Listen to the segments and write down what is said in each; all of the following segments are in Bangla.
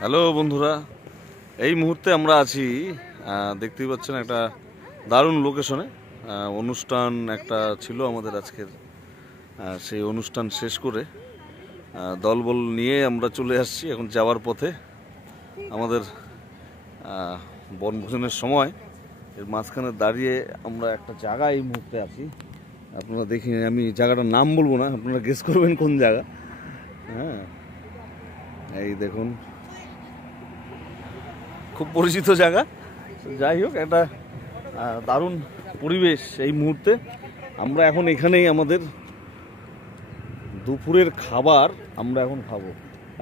হ্যালো বন্ধুরা, এই মুহূর্তে আমরা আছি দেখতেই পাচ্ছেন একটা দারুণ লোকেশনে। অনুষ্ঠান একটা ছিল আমাদের আজকের, সেই অনুষ্ঠান শেষ করে দলবল নিয়ে আমরা চলে আসছি এখন যাওয়ার পথে। আমাদের বনভোজনের সময় এর মাঝখানে দাঁড়িয়ে আমরা একটা জায়গা এই মুহূর্তে আছি। আপনারা দেখি, আমি জায়গাটার নাম বলবো না, আপনারা গেস করবেন কোন জায়গা। হ্যাঁ, এই দেখুন, খুব পরিচিত জায়গা। যাই হোক, একটা দারুণ পরিবেশ এই মুহূর্তে। আমরা এখন এখানেই আমাদের দুপুরের খাবার আমরা এখন খাবো।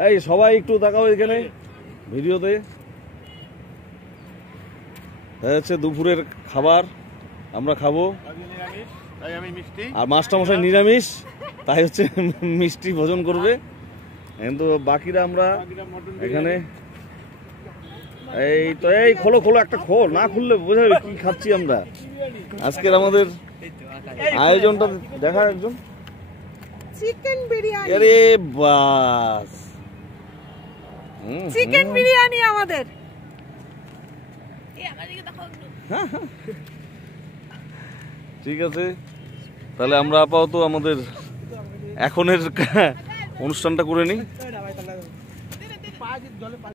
এই সবাই একটু তাকাও এখানে ভিডিওতে। হচ্ছে দুপুরের খাবার আমরা খাবো, আর মাস্টারমশাই নিরামিষ, তাই হচ্ছে মিষ্টি ভোজন করবে। কিন্তু বাকিরা আমরা এখানে এই তো, এই খোলো খোলো, একটা খোল, না খুললে বোঝা যাবে কি খাচ্ছি আমরা। আজকের আমাদের আয়োজনটা দেখা একজন। চিকেন বিরিয়ানি। আরে বাস, চিকেন বিরিয়ানি আমাদের। ঠিক আছে, তাহলে আমরা আপাতত আমাদের এখনের অনুষ্ঠানটা করে নিই।